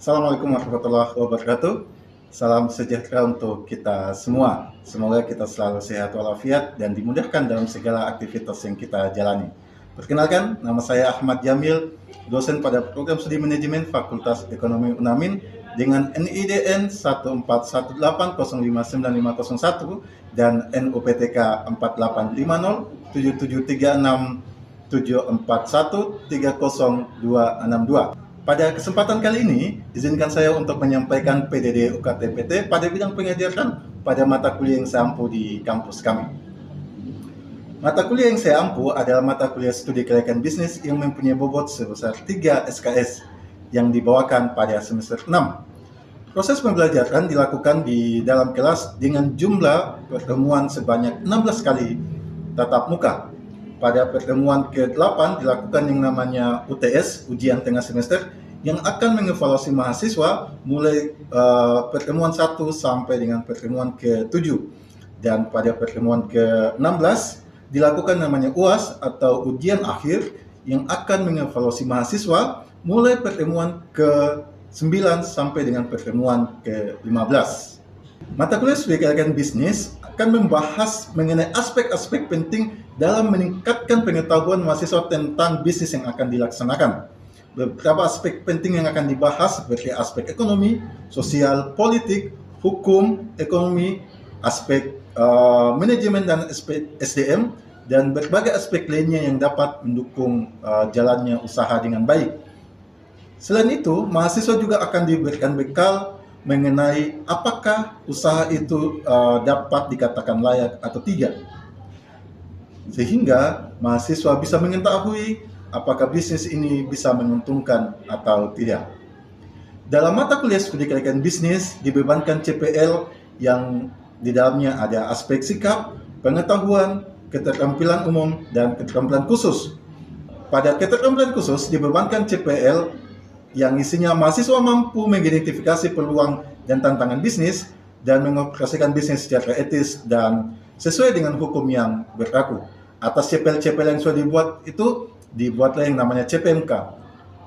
Assalamualaikum warahmatullahi wabarakatuh. Salam sejahtera untuk kita semua. Semoga kita selalu sehat walafiat dan dimudahkan dalam segala aktivitas yang kita jalani. Perkenalkan, nama saya Ahmad Jamil, dosen pada Program Studi Manajemen Fakultas Ekonomi UNAMIN dengan NIDN 14180599501 dan NUPTK 4850373674130262. Pada kesempatan kali ini, izinkan saya untuk menyampaikan PDD UKT-PT pada bidang pengajaran pada mata kuliah yang saya ampu di kampus kami. Mata kuliah yang saya ampu adalah mata kuliah studi kelayakan bisnis yang mempunyai bobot sebesar 3 SKS yang dibawakan pada semester 6. Proses pembelajaran dilakukan di dalam kelas dengan jumlah pertemuan sebanyak 16 kali tatap muka. Pada pertemuan ke-8 dilakukan yang namanya UTS, ujian tengah semester, yang akan mengevaluasi mahasiswa mulai pertemuan 1 sampai dengan pertemuan ke-7. Dan pada pertemuan ke-16 dilakukan namanya UAS atau ujian akhir yang akan mengevaluasi mahasiswa mulai pertemuan ke-9 sampai dengan pertemuan ke-15. Mata kuliah studi kelayakan bisnis akan membahas mengenai aspek-aspek penting dalam meningkatkan pengetahuan mahasiswa tentang bisnis yang akan dilaksanakan. Beberapa aspek penting yang akan dibahas seperti aspek ekonomi, sosial, politik, hukum, ekonomi, aspek manajemen dan aspek SDM, dan berbagai aspek lainnya yang dapat mendukung jalannya usaha dengan baik. Selain itu, mahasiswa juga akan diberikan bekal mengenai apakah usaha itu dapat dikatakan layak atau tidak. Sehingga mahasiswa bisa mengetahui apakah bisnis ini bisa menguntungkan atau tidak. Dalam mata kuliah studi kelayakan bisnis dibebankan CPL yang di dalamnya ada aspek sikap, pengetahuan, keterampilan umum, dan keterampilan khusus. Pada keterampilan khusus dibebankan CPL yang isinya mahasiswa mampu mengidentifikasi peluang dan tantangan bisnis dan mengoperasikan bisnis secara etis dan sesuai dengan hukum yang berlaku. Atas CPL-CPL yang sudah dibuat itu, dibuatlah yang namanya CPMK.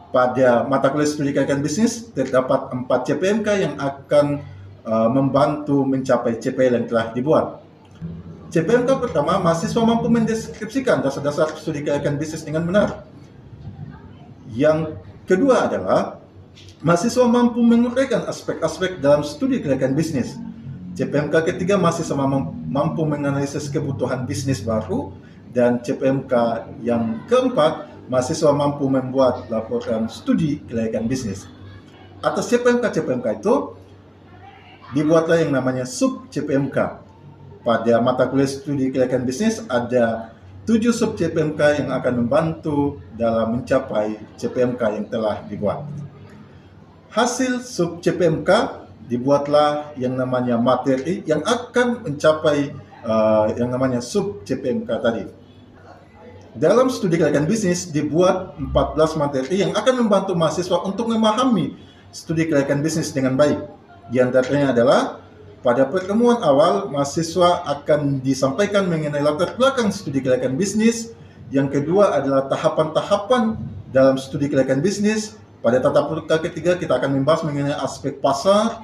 Pada mata kuliah studi kelayakan bisnis, terdapat 4 CPMK yang akan membantu mencapai CPL yang telah dibuat. CPMK pertama, mahasiswa mampu mendeskripsikan dasar-dasar studi kelayakan bisnis dengan benar. Yang kedua adalah mahasiswa mampu menguraikan aspek-aspek dalam studi kelayakan bisnis. CPMK ketiga, mahasiswa mampu menganalisis kebutuhan bisnis baru. Dan CPMK yang keempat, mahasiswa mampu membuat laporan studi kelayakan bisnis. Atas CPMK itu dibuatlah yang namanya sub CPMK. Pada mata kuliah studi kelayakan bisnis ada 7 sub CPMK yang akan membantu dalam mencapai CPMK yang telah dibuat. Hasil sub CPMK dibuatlah yang namanya materi yang akan mencapai yang namanya sub CPMK tadi. Dalam studi kelayakan bisnis dibuat 14 materi yang akan membantu mahasiswa untuk memahami studi kelayakan bisnis dengan baik. Di antaranya adalah pada pertemuan awal mahasiswa akan disampaikan mengenai latar belakang studi kelayakan bisnis. Yang kedua adalah tahapan-tahapan dalam studi kelayakan bisnis. Pada tatap muka ketiga kita akan membahas mengenai aspek pasar,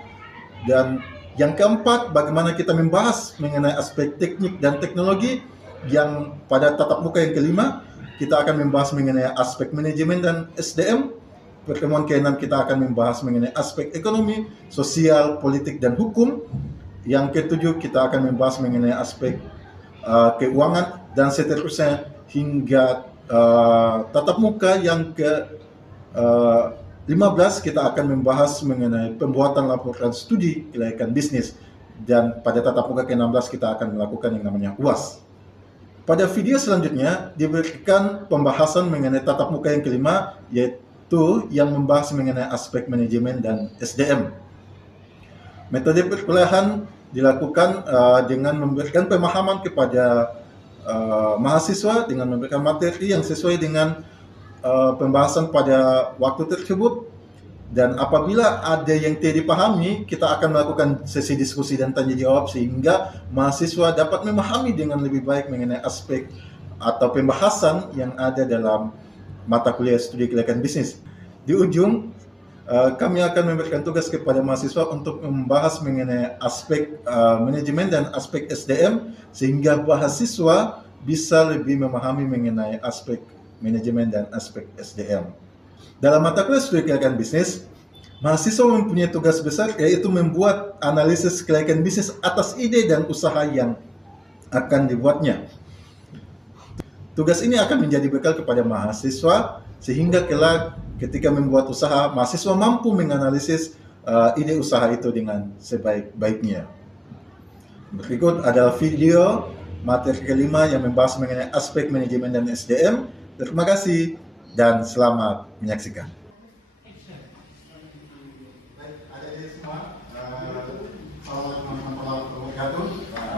dan yang keempat bagaimana kita membahas mengenai aspek teknik dan teknologi. Yang pada tatap muka yang kelima kita akan membahas mengenai aspek manajemen dan SDM. Pertemuan ke-6 kita akan membahas mengenai aspek ekonomi, sosial, politik, dan hukum. Yang ke-7 kita akan membahas mengenai aspek keuangan, dan seterusnya hingga tatap muka yang ke-15 kita akan membahas mengenai pembuatan laporan studi kelayakan bisnis. Dan pada tatap muka ke-16 kita akan melakukan yang namanya UAS. Pada video selanjutnya diberikan pembahasan mengenai tatap muka yang kelima, yaitu yang membahas mengenai aspek manajemen dan SDM. Metode perkuliahan dilakukan dengan memberikan pemahaman kepada mahasiswa dengan memberikan materi yang sesuai dengan pembahasan pada waktu tersebut. Dan apabila ada yang tidak dipahami, kita akan melakukan sesi diskusi dan tanya jawab sehingga mahasiswa dapat memahami dengan lebih baik mengenai aspek atau pembahasan yang ada dalam mata kuliah studi kelayakan bisnis. Di ujung kami akan memberikan tugas kepada mahasiswa untuk membahas mengenai aspek manajemen dan aspek SDM, sehingga mahasiswa bisa lebih memahami mengenai aspek manajemen dan aspek SDM. Dalam mata kuliah studi kelayakan bisnis, mahasiswa mempunyai tugas besar, yaitu membuat analisis kelayakan bisnis atas ide dan usaha yang akan dibuatnya. Tugas ini akan menjadi bekal kepada mahasiswa, sehingga kelak ketika membuat usaha, mahasiswa mampu menganalisis ide usaha itu dengan sebaik-baiknya. Berikut adalah video materi kelima yang membahas mengenai aspek manajemen dan SDM. Terima kasih dan selamat menyaksikan. Baik, adik-adik semua, Assalamualaikum warahmatullahi wabarakatuh.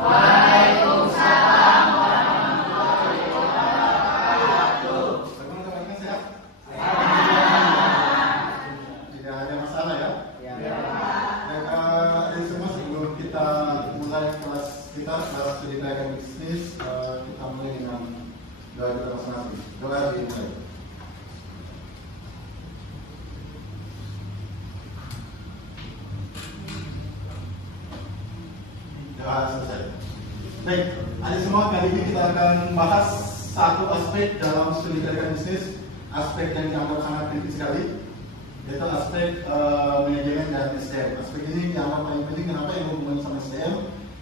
Waalaikumsalam warahmatullahi wabarakatuh. Teman-teman sehat? Tidak ada masalah ya? Baik, adik semua, sebelum kita mulai kelas studi kelayakan bisnis, kita mulai dengan doa kita masing-masing. Doa dimulai. Selesai. Baik, adik semua, kali ini kita akan bahas satu aspek dalam studi kelayakan bisnis, aspek yang dianggap sangat penting sekali, yaitu aspek manajemen dan SDM. Aspek ini dianggap paling penting. Kenapa? Yang hubungan sama SDM,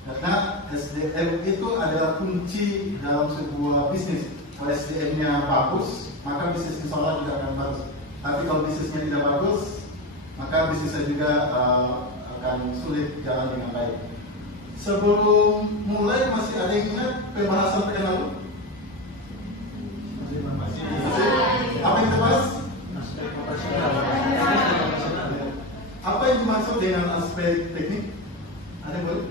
karena SDM itu adalah kunci dalam sebuah bisnis. Kalau SDM-nya bagus, maka bisnis insya Allah tidak akan bagus. Tapi kalau bisnisnya tidak bagus, maka bisnisnya juga akan sulit jalan dengan baik. Sebelum mulai, masih ada yang ingat pembahasan pekan lalu? Masih. Apa yang dibahas? Apa yang dimaksud dengan aspek teknik? Ada yang boleh?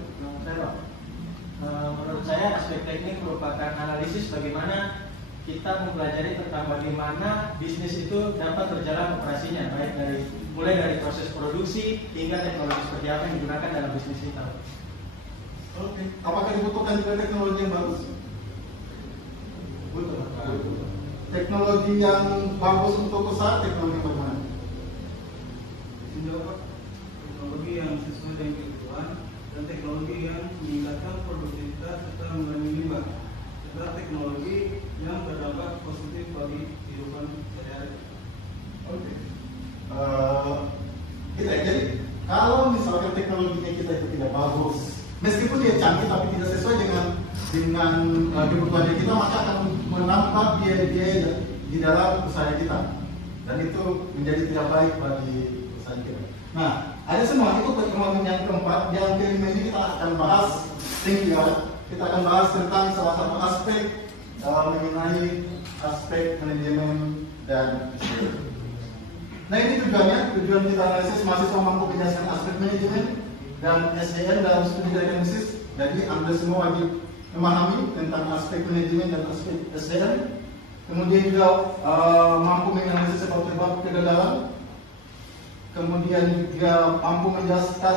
Menurut saya aspek teknik merupakan analisis bagaimana kita mempelajari tentang bagaimana bisnis itu dapat berjalan operasinya, baik mulai dari proses produksi hingga teknologi seperti apa yang digunakan dalam bisnis kita. Oke. Apakah dibutuhkan juga teknologi yang bagus? Butuh. Teknologi yang bagus untuk usaha, teknologi bagaimana? Teknologi yang sesuai dengan kebutuhan dan teknologi yang meningkatkan produktivitas serta mengurangi limbah, serta teknologi yang berdampak positif bagi kehidupan sehari-hari. Oke. Jadi kalau misalkan teknologinya kita itu tidak bagus, meskipun dia canggih tapi tidak sesuai dengan kebutuhan kita, maka akan menambah biaya-biaya di dalam usaha kita, dan itu menjadi tidak baik bagi usaha kita. Nah, ada semua itu teknologi yang keempat. Yang kelima ini kita akan bahas kita akan bahas tentang salah satu aspek mengenai aspek manajemen dan SDM. Nah, ini tujuan kita analisis mahasiswa mampu menjelaskan aspek manajemen dan SDM dalam studi kelayakan bisnis. Jadi Anda semua wajib memahami tentang aspek manajemen dan aspek SDM. Kemudian juga mampu menganalisis sebab-sebab kegagalan. Kemudian juga mampu menjelaskan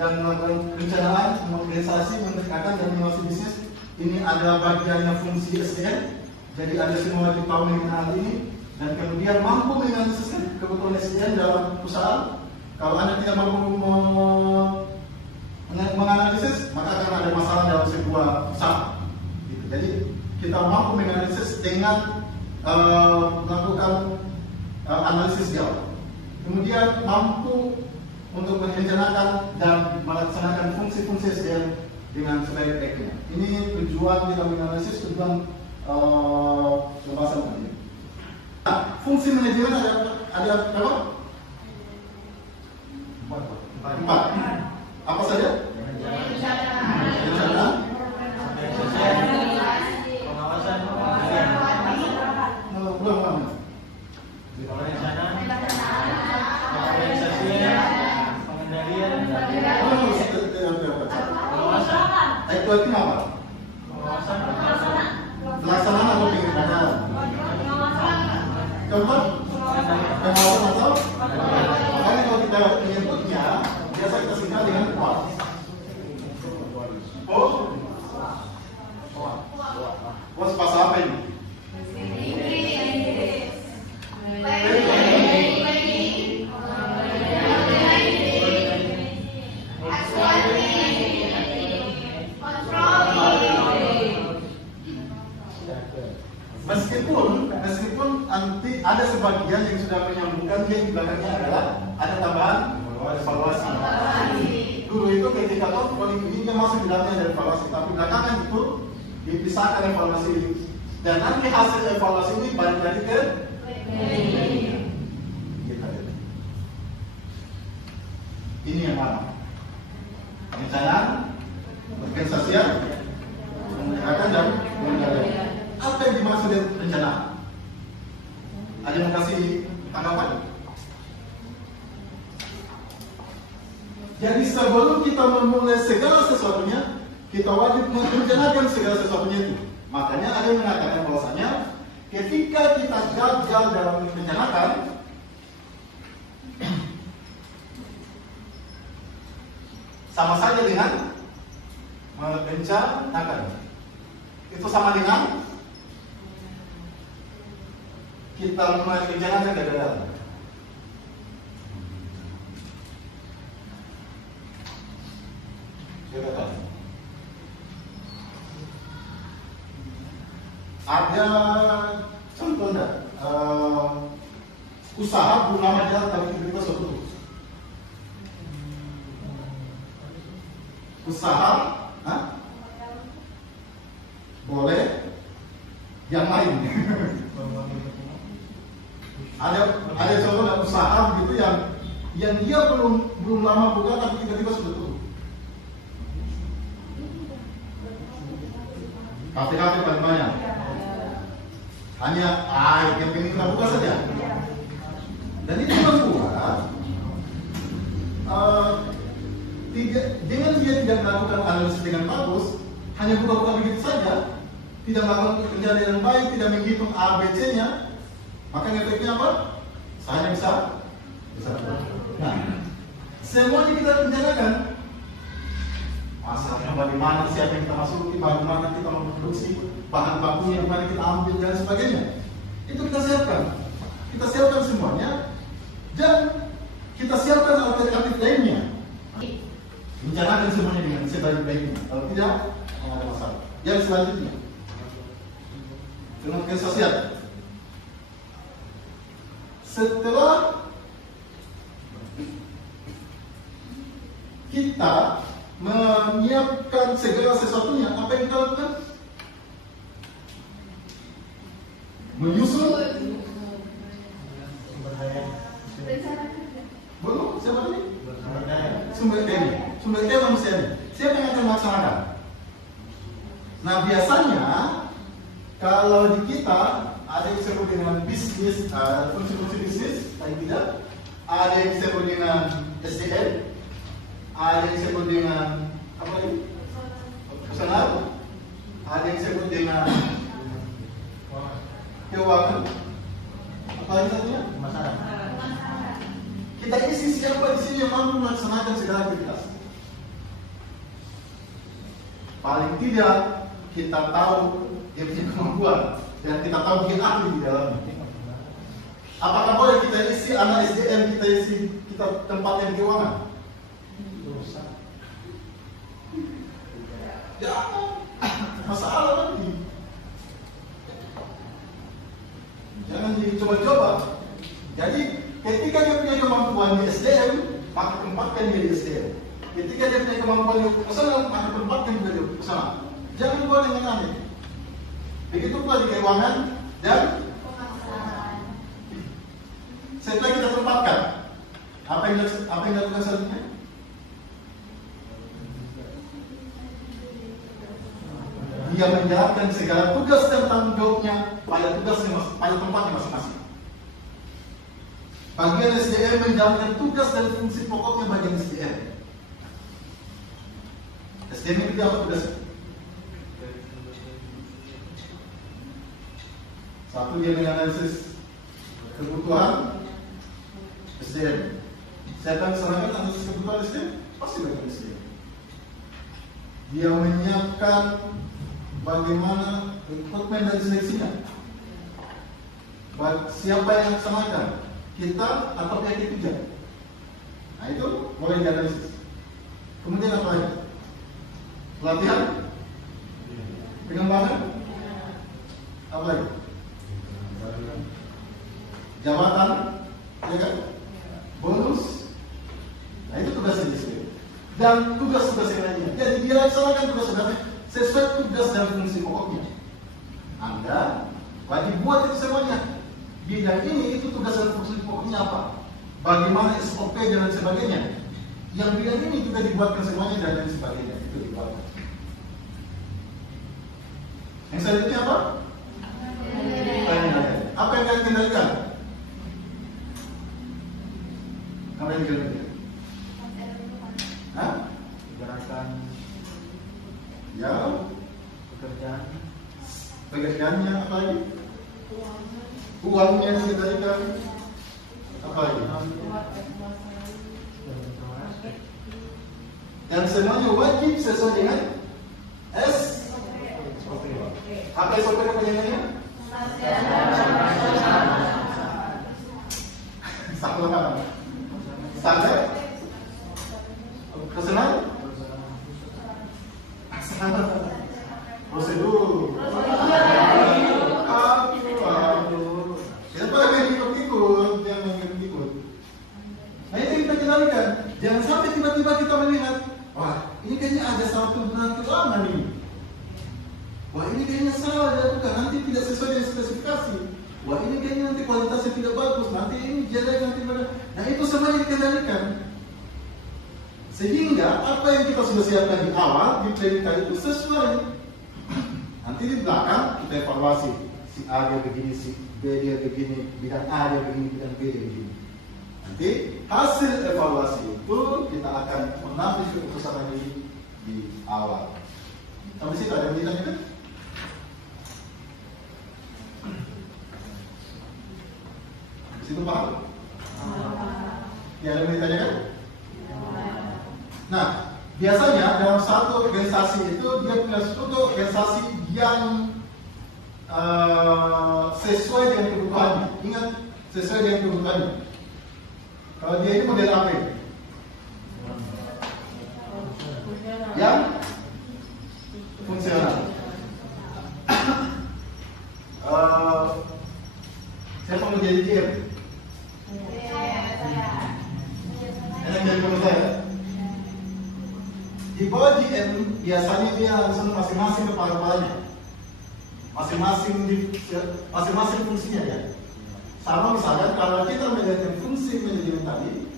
dan melakukan perencanaan, mengorganisasi, meningkatkan dan inovasi bisnis. Ini adalah bagiannya fungsi SDM. Jadi Anda semua wajib tahu mengenai hal ini. Dan kemudian mampu menganalisis kebutuhan SDM dalam usaha. Kalau Anda tidak mampu menganalisis, maka akan ada masalah dalam sebuah usaha. Gitu. Jadi kita mampu menganalisis dengan melakukan analisis di awal. Kemudian mampu untuk merencanakan dan melaksanakan fungsi-fungsi SDM dengan sebaik-baiknya. Ini tujuan kita menganalisis, tujuan pembahasan tadi. Nah, fungsi manajemen ada berapa? 4. Apa saja? Rencana, Pengawasan, pengendalian, itu artinya apa? Pelaksanaan atau pengendalian? Contoh? Pengawasan atau? Makanya kalau kita menyebutnya, biasa kita singkat dengan POS. POS bahasa apa ini? sebenarnya dari evaluasi, tapi belakangan itu dipisahkan evaluasi ini. Dan nanti hasil evaluasi ini balik lagi ke kita. Ini yang mana? Perencanaan, organisasian, akan dan pengendalian. Apa yang dimaksud dengan perencanaan? Ada yang kasih tanggapan? Jadi sebelum kita memulai segala sesuatunya, kita wajib merencanakan segala sesuatunya itu. Makanya ada yang mengatakan bahwasanya ketika kita gagal dalam merencanakan, sama saja dengan merencanakan. Itu sama dengan kita merencanakan gagal. Ada contoh enggak? Usaha belum lama jalan tapi tiba-tiba suatu usaha, boleh yang lain. ada contoh enggak usaha gitu yang dia belum lama buka tapi tiba-tiba sudah tutup. Kafe-kafe paling banyak. Hanya yang pengen kita buka saja. Dan itu membuat dengan dia tidak melakukan analisis dengan bagus, hanya buka-buka begitu saja, tidak melakukan pekerjaan dengan baik, tidak menghitung ABC-nya, maka efeknya apa? Saya bisa. Nah, semuanya kita rencanakan. Masalahnya bagaimana, siapa yang kita masuki, bagaimana kita memproduksi, bahan bakunya di mana kita ambil dan sebagainya. Itu kita siapkan. Kita siapkan semuanya dan kita siapkan alternatif lainnya. Rencanakan semuanya dengan sebaik-baiknya. Kalau tidak, tidak ada masalah. Yang selanjutnya, dengan sosial. Setelah kita menyiapkan segala sesuatunya, apa yang kita lakukan? Menyusun sumber daya. Belum? Siapa tadi? Sumber daya manusia. Siapa yang akan melaksanakan? Nah, biasanya kalau di kita ada yang disebut dengan bisnis, fungsi-fungsi bisnis, paling tidak. Ada yang disebut dengan SDM, ada yang disebut dengan apa lagi? Personal, ada yang disebut dengan keuangan, apa lagi satunya? Masyarakat. Kita isi siapa di sini yang mampu melaksanakan segala aktivitas. Paling tidak kita tahu dia punya kemampuan dan kita tahu dia ahli di dalamnya. Apakah boleh kita isi anak SDM, kita isi kita tempatnya di keuangan? Ya, masalah lagi. Jangan dicoba-coba. Jadi ketika dia punya kemampuan di SDM, maka tempatkan dia di SDM. Ketika dia punya kemampuan di personal, maka tempatkan dia di personal. Jangan buat yang aneh. Begitu pula di keuangan dan setelah kita tempatkan, apa yang dilakukan selanjutnya? Dia menjalankan segala tugas dan tanggung jawabnya pada tempatnya masing-masing. Bagian SDM menjalankan tugas dan fungsi pokoknya bagian SDM. SDM itu apa tugasnya? Satu, dia menganalisis kebutuhan SDM. Saya akan sarankan analisis kebutuhan SDM, pasti bagian SDM. Dia menyiapkan bagaimana rekrutmen dan seleksinya. Siapa yang laksanakan? Kita atau pihak ketiga? Nah, itu boleh dianalisis. Kemudian apa lagi? Pelatihan? Pengembangan? Apa lagi? Jabatan? Ya kan? Bonus? Nah, itu tugas yang disebut. Dan tugas-tugas yang lainnya. Jadi dia laksanakan tugas saudaranya sesuai tugas dan fungsi pokoknya. Anda wajib buat itu semuanya. Bidang ini itu tugas dan fungsi pokoknya apa? Bagaimana SOP dan lain sebagainya. Yang bidang ini juga dibuatkan semuanya dan lain sebagainya. Itu dibuatkan. Yang selanjutnya apa? Apa yang kalian kendalikan? Apa yang kalian kendalikan? Hah? Gerakan Ya, pekerjaan, pekerjaannya apa lagi? Uangnya yang dikendalikan. Apa lagi? Dan semuanya wajib sesuai dengan S. Apa SOP kepanjangannya? Salah. Standar? Pesanan? Prosedur. Aduh. Siapa yang ikut-ikut? Yang ikut-ikut. Nah itu kita kendalikan. Jangan sampai tiba-tiba kita melihat, wah ini kayaknya ada satu peraturan nih. Wah ini kayaknya salah dilakukan, nanti tidak sesuai dengan spesifikasi. Wah ini kayaknya nanti kualitasnya tidak bagus, nanti ini jelek, nanti pada. Nah itu semuanya dikendalikan. Sehingga apa yang kita sudah siapkan di awal, di planning tadi itu sesuai. Nanti di belakang kita evaluasi. Si A dia begini, si B dia begini, bidang A dia begini, bidang B dia begini. Nanti hasil evaluasi itu kita akan mengambil keputusan lagi di awal. Sampai situ ada yang ditanya kan? Sampai situ paham? Ya ada yang ditanya kan? Nah, biasanya dalam satu organisasi itu dia punya struktur organisasi yang sesuai dengan kebutuhannya. Ingat, sesuai dengan kebutuhannya. Kalau dia ini model apa? Yang fungsional. Siapa mau jadi GM? Enak jadi guru saya. Di bawah GM biasanya dia langsung masing-masing kepala-kepalanya, masing-masing fungsinya ya. Sama misalnya kalau kita melihat fungsi manajemen tadi,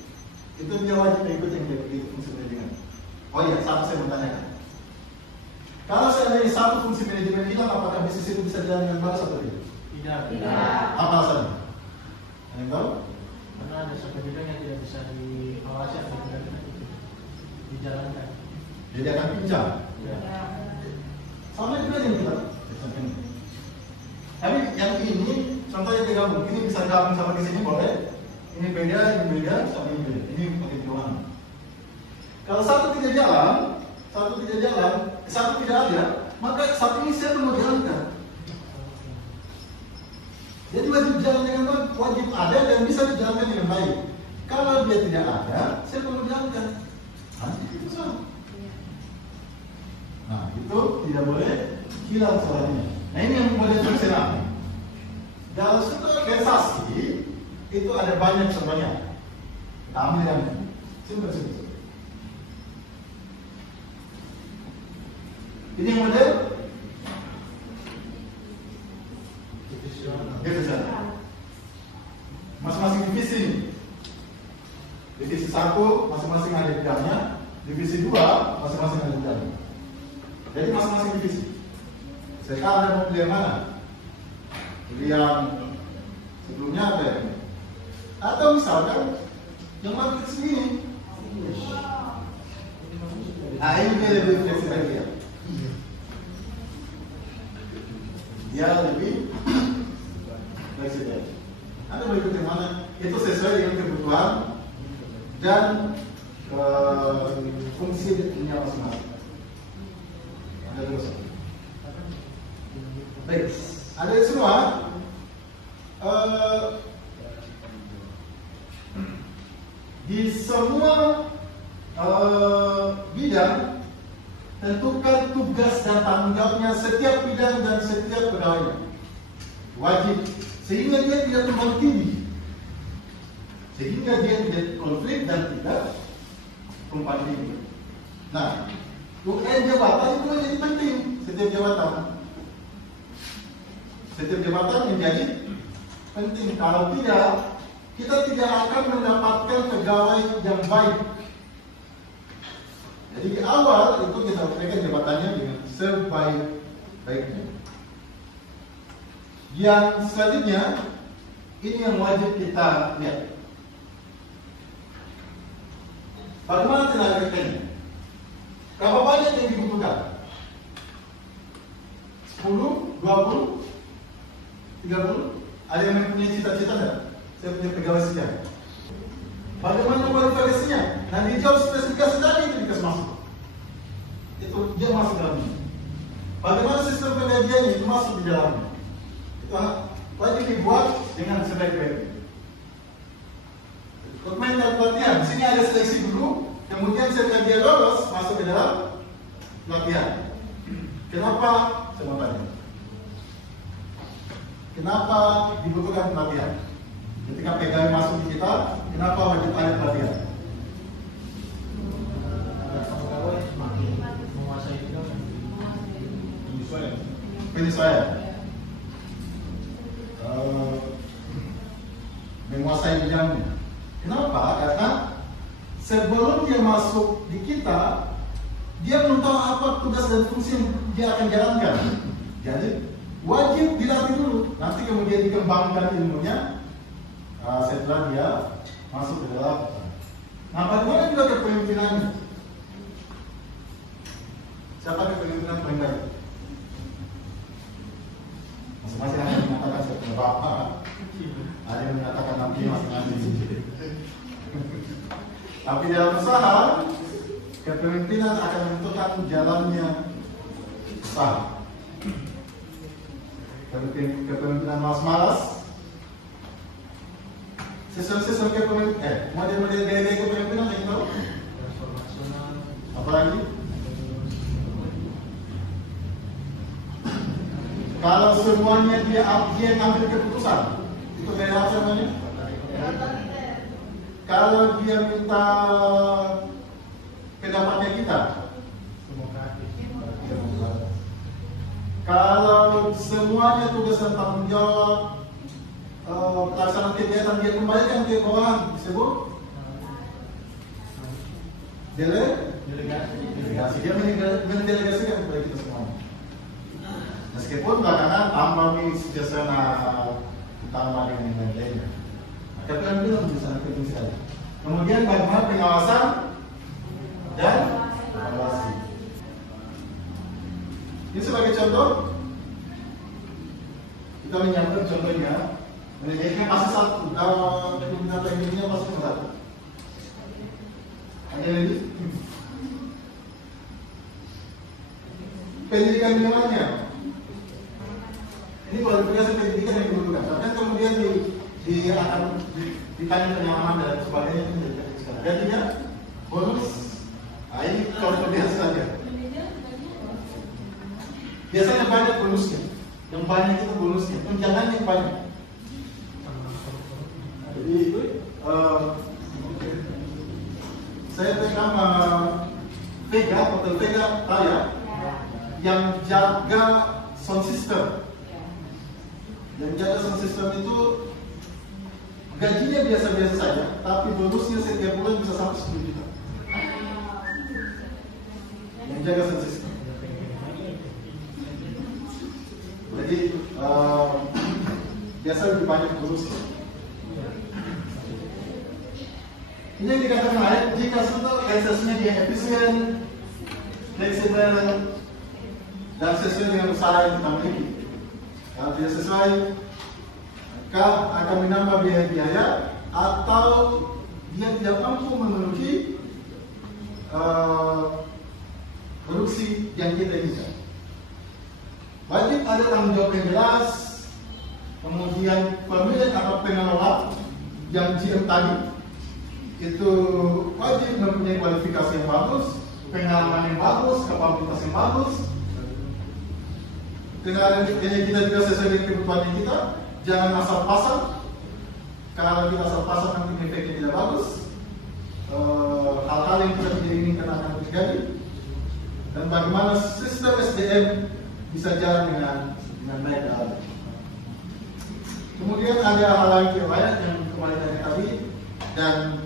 itu dia wajib ikut yang dia begitu fungsi manajemen. Oh iya, satu saya mau tanyakan. Kalau seandainya satu fungsi manajemen hilang, apakah bisnis itu bisa jalan dengan bagus atau tidak? tidak. Apa alasannya? Ada yang tahu? Karena ada satu bidang yang tidak bisa diawasi atau tidak dijalankan. Jadi akan pincang. Ya. Sama juga yang kita. Tapi yang ini contohnya digabung, ini bisa gabung sama di sini boleh. Ini beda, sama ini beda. Ini pakai doang. Kalau satu tidak jalan, satu tidak ada, maka satu ini saya mau jalankan. Jadi wajib jalan dengan baik, wajib ada dan bisa dijalankan dengan baik. Kalau dia tidak ada, saya perlu jalankan. Nanti itu sama. Nah, itu tidak boleh hilang suaranya. Nah, ini yang model fungsional. Dalam suatu organisasi itu ada banyak semuanya. Kita ambil yang simple. Ini yang model divisional. Masing-masing divisi ini. Divisi 1 masing-masing ada bidangnya, divisi 2 masing-masing ada bidangnya. Jadi masing-masing divisi. Sekarang ada mau pilih yang mana? Pilih yang sebelumnya apa ya? Atau misalkan yang market segini. Nah ini dia lebih fleksibel dia. Dia lebih fleksibel. Anda mau ikut yang mana? Itu sesuai dengan kebutuhan dan fungsi dunia masing-masing. Ada terus. Baik, ada semua. Di semua bidang tentukan tugas dan tanggung jawabnya setiap bidang dan setiap pegawainya. Wajib, sehingga dia tidak tumpang tindih, sehingga dia tidak konflik dan tidak tumpang tindih. Nah, Jabatan itu menjadi penting. Setiap jabatan menjadi penting. Kalau tidak, kita tidak akan mendapatkan pegawai yang baik. Jadi di awal itu kita berikan jabatannya dengan sebaik-baiknya. Yang selanjutnya, ini yang wajib kita lihat. Bagaimana tenaga kerjanya? Berapa banyak yang dibutuhkan? 10, 20, 30? Ada yang mempunyai cita-cita tidak? Saya punya pegawai sekian. Bagaimana kualifikasinya? Nah, dijawab spesifikasi tadi itu dikasih masuk. Itu dia masuk dalamnya. Bagaimana sistem penggajiannya itu masuk di dalamnya. Itu wajib dibuat dengan sebaik-baiknya. Dokumen dan pelatihan. Di sini ada seleksi dulu, kemudian setelah dia lolos masuk ke dalam pelatihan. Kenapa? Saya mau tanya. Kenapa dibutuhkan pelatihan? Ketika pegawai masuk di kita, kenapa wajib ada pelatihan? Pegawai semakin menguasai bidang. Penyesuaian. Menguasai bidangnya. Kenapa? Karena sebelum dia masuk di kita, dia belum tahu apa tugas dan fungsi yang dia akan jalankan. Jadi wajib dilatih dulu. Nanti kemudian dikembangkan ilmunya setelah dia masuk ke dalam. Nah, bagaimana juga kepemimpinannya? Siapa kepemimpinan paling baik? Masing-masing ada yang mengatakan saya punya bapak, ada yang mengatakan nanti masing-masing. Tapi dalam usaha, kepemimpinan akan menentukan jalannya usaha. Kepemimpinan malas-malas, sistem-sistem kepemimpinan, model-model gaya-gaya kepemimpinan yang tahu? Transformasional. Apalagi? Kalau semuanya dia yang ambil keputusan, itu gaya apa namanya? Kalau dia minta pendapatnya kita, kalau semuanya tugas dan tanggung jawab pelaksanaan kegiatan dia kembalikan ke bawahan, disebut delegasi. Dia mendelegasikan kepada kita semua. Meskipun belakangan tambah nih suasana utama dengan yang lainnya. Tapi kan itu sangat penting sekali. Kemudian bagaimana pengawasan dan evaluasi. Ini sebagai contoh, kita menyampaikan contohnya. Ini pasti satu. Kalau kita pengennya pasti satu. Ada lagi? Pendidikan minimalnya. Ini kualifikasi pendidikan yang dibutuhkan. Bahkan kemudian akan ditanya penyamanan dan sebagainya itu menjadi penting sekali. Gajinya bonus. Nah, ini kalau kebiasaan saja. Biasanya banyak bonusnya. Yang banyak itu bonusnya. Tunjangan yang banyak. Jadi saya bersama Vega, Hotel Vega Raya yang jaga sound system. Yang jaga sound system itu gajinya biasa-biasa saja, tapi bonusnya setiap bulan bisa sampai 10 juta. Yang jaga sound system. Jadi biasa lebih banyak bonusnya. Ini yang dikatakan ayat, jika organisasinya dia efisien, fleksibel, dan sesuai dengan usaha yang kita miliki. Kalau tidak sesuai, maka akan menambah biaya atau dia tidak mampu memenuhi produksi yang kita inginkan. Wajib ada tanggung jawab yang jelas, kemudian pemilik atau pengelola yang GM tadi itu wajib mempunyai kualifikasi yang bagus, pengalaman yang bagus, kapabilitas yang bagus. Dengan kita juga sesuai dengan kebutuhan kita, jangan asal-pasang. Kalau kita asal-pasang nanti efeknya tidak bagus. Hal-hal yang kita tidak inginkan akan terjadi. dan bagaimana sistem SDM bisa jalan dengan baik dalam. Kemudian ada hal lain yang kembali tadi, dan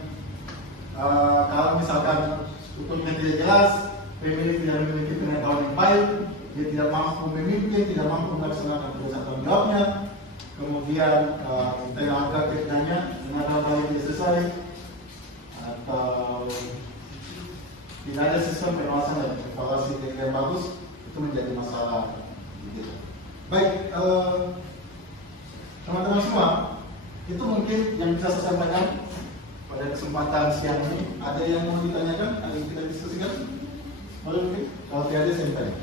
kalau misalkan strukturnya tidak jelas, pemilik tidak memiliki pengetahuan yang baik, dia tidak mampu memimpin, tidak mampu melaksanakan tugas tanggung jawabnya, kemudian tenaga kerjanya tenaga baik tidak selesai, atau tidak ada sistem pengawasan dan evaluasi yang bagus, itu menjadi masalah. Baik, teman-teman semua, itu mungkin yang bisa saya sampaikan pada kesempatan siang ini. Ada yang mau ditanyakan? Ada yang kita diskusikan? Boleh mungkin? Kalau tidak ada, saya tanya.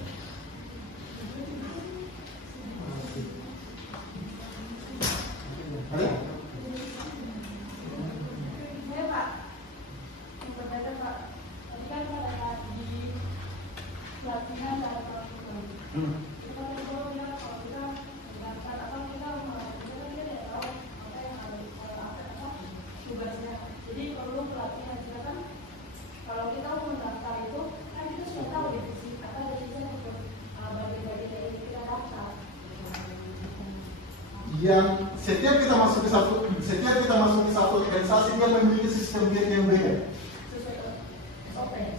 Ada? Ya Pak, sebenarnya Pak, tadi kan pada di pelatihan cara pelakukan. Kita kalau kita mendaftar atau kita melakukan kita tidak tahu apa yang harus apa tugasnya. Jadi perlu pelatihan. Silakan kalau kita mau mendaftar itu kan kita sudah tahu definisi kata definisinya untuk bagian-bagian dari kita daftar. Yang setiap kita masuk ke satu organisasi, dia memiliki sistem gate yang beda.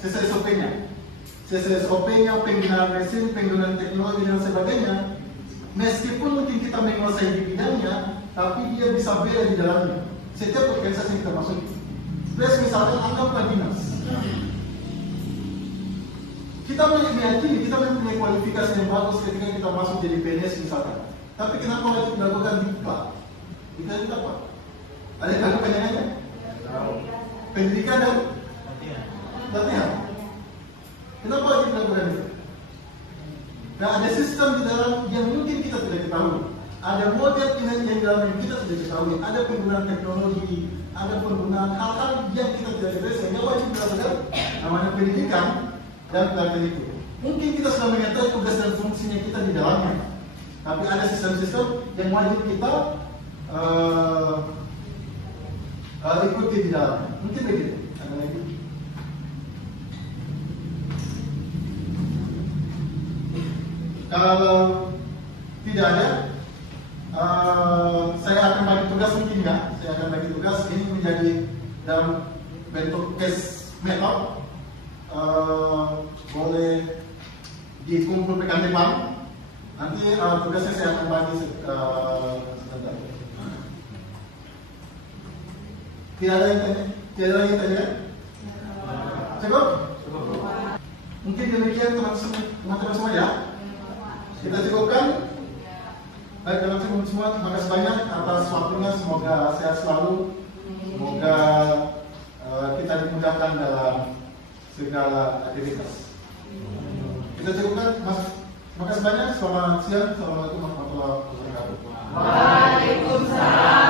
Sesuai SOP-nya. Sesuai SOP-nya, penggunaan mesin, penggunaan teknologi dan sebagainya. Meskipun mungkin kita menguasai di bidangnya, tapi dia bisa beda di dalamnya. Setiap organisasi yang kita masuk. Terus misalnya anggaplah dinas. Kita meyakini kita mempunyai kualifikasi yang bagus ketika kita masuk jadi PNS misalkan. Tapi kenapa wajib melakukan DIPA? DIPA itu apa? Ada yang lakukan yang lainnya? Pendidikan dan latihan. Kenapa wajib melakukan itu? Nah, ada sistem di dalam yang mungkin kita tidak ketahui. Ada model yang di dalam yang kita tidak ketahui. Ada penggunaan teknologi, ada penggunaan hal-hal yang kita tidak ketahui sehingga wajib melakukan namanya pendidikan dan pelatihan itu. Mungkin kita sudah mengetahui tugas dan fungsinya kita di dalamnya. Tapi ada sistem-sistem yang wajib kita ikuti di dalamnya. Mungkin begitu. Ada lagi? Kalau tidak ada, saya akan bagi tugas mungkin enggak. Saya akan bagi tugas ini menjadi dalam bentuk case method. Boleh dikumpulkan depan. Nanti tugasnya saya akan bagi sebentar. Tidak ada yang tanya? Tidak ada yang tanya? Cukup? Mungkin demikian teman-teman semua ya. Kita cukupkan. Baik teman-teman semua, terima kasih banyak atas waktunya. Semoga sehat selalu. Semoga kita dimudahkan dalam segala aktivitas. Kita cukupkan, Mas. Terima kasih banyak. Selamat siang. Assalamualaikum warahmatullahi wabarakatuh. Waalaikumsalam.